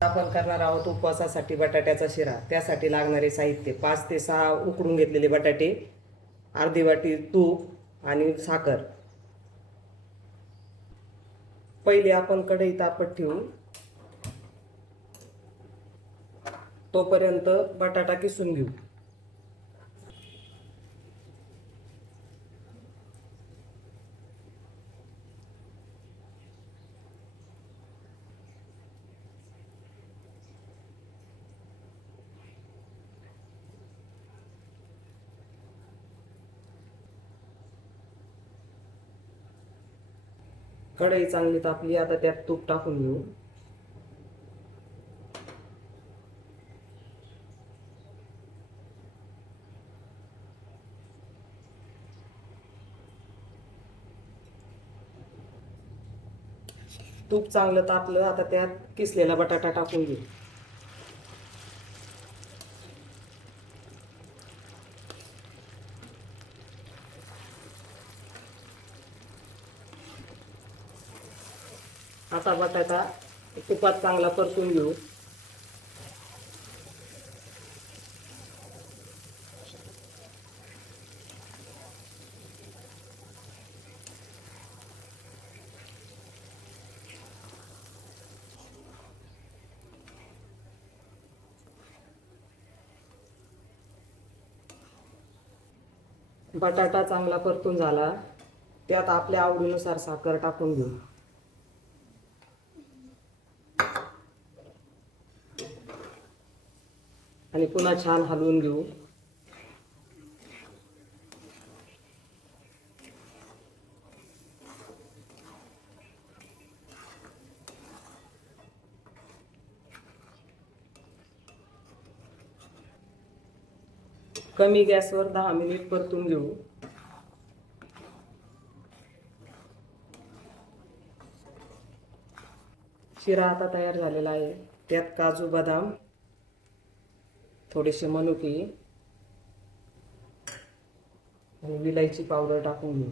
आपण करणार आहोत उपवासासाठी बटाट्याचा शिरा. त्यासाठी लागणारे साहित्य. पाच ते सहा उकडून घेतलेले बटाटे अर्धी वाटी तूप आणि साखर. पहिले आपण कढई तापत ठेवू. तोपर्यंत बटाटा किसून घेऊ. कढई चांगली तापली आता त्यात तूप टाकून घेऊ. तूप चांगलं तापलं आता त्यात किसलेला बटाटा टाकून घेऊ. आता बटाटा तुपात चांगला परतून घेऊ. बटाटा चांगला परतून झाला. त्यात आपल्या आवडीनुसार साखर टाकून घेऊ. आणि पुन्हा छान हलवून घेऊ. कमी गॅसवर दहा मिनिट परतून घेऊ. शिरा आता तयार झालेला आहे. त्यात काजू बदाम थोडेसे मनुके आणि विलायची पावडर टाकून घेऊ.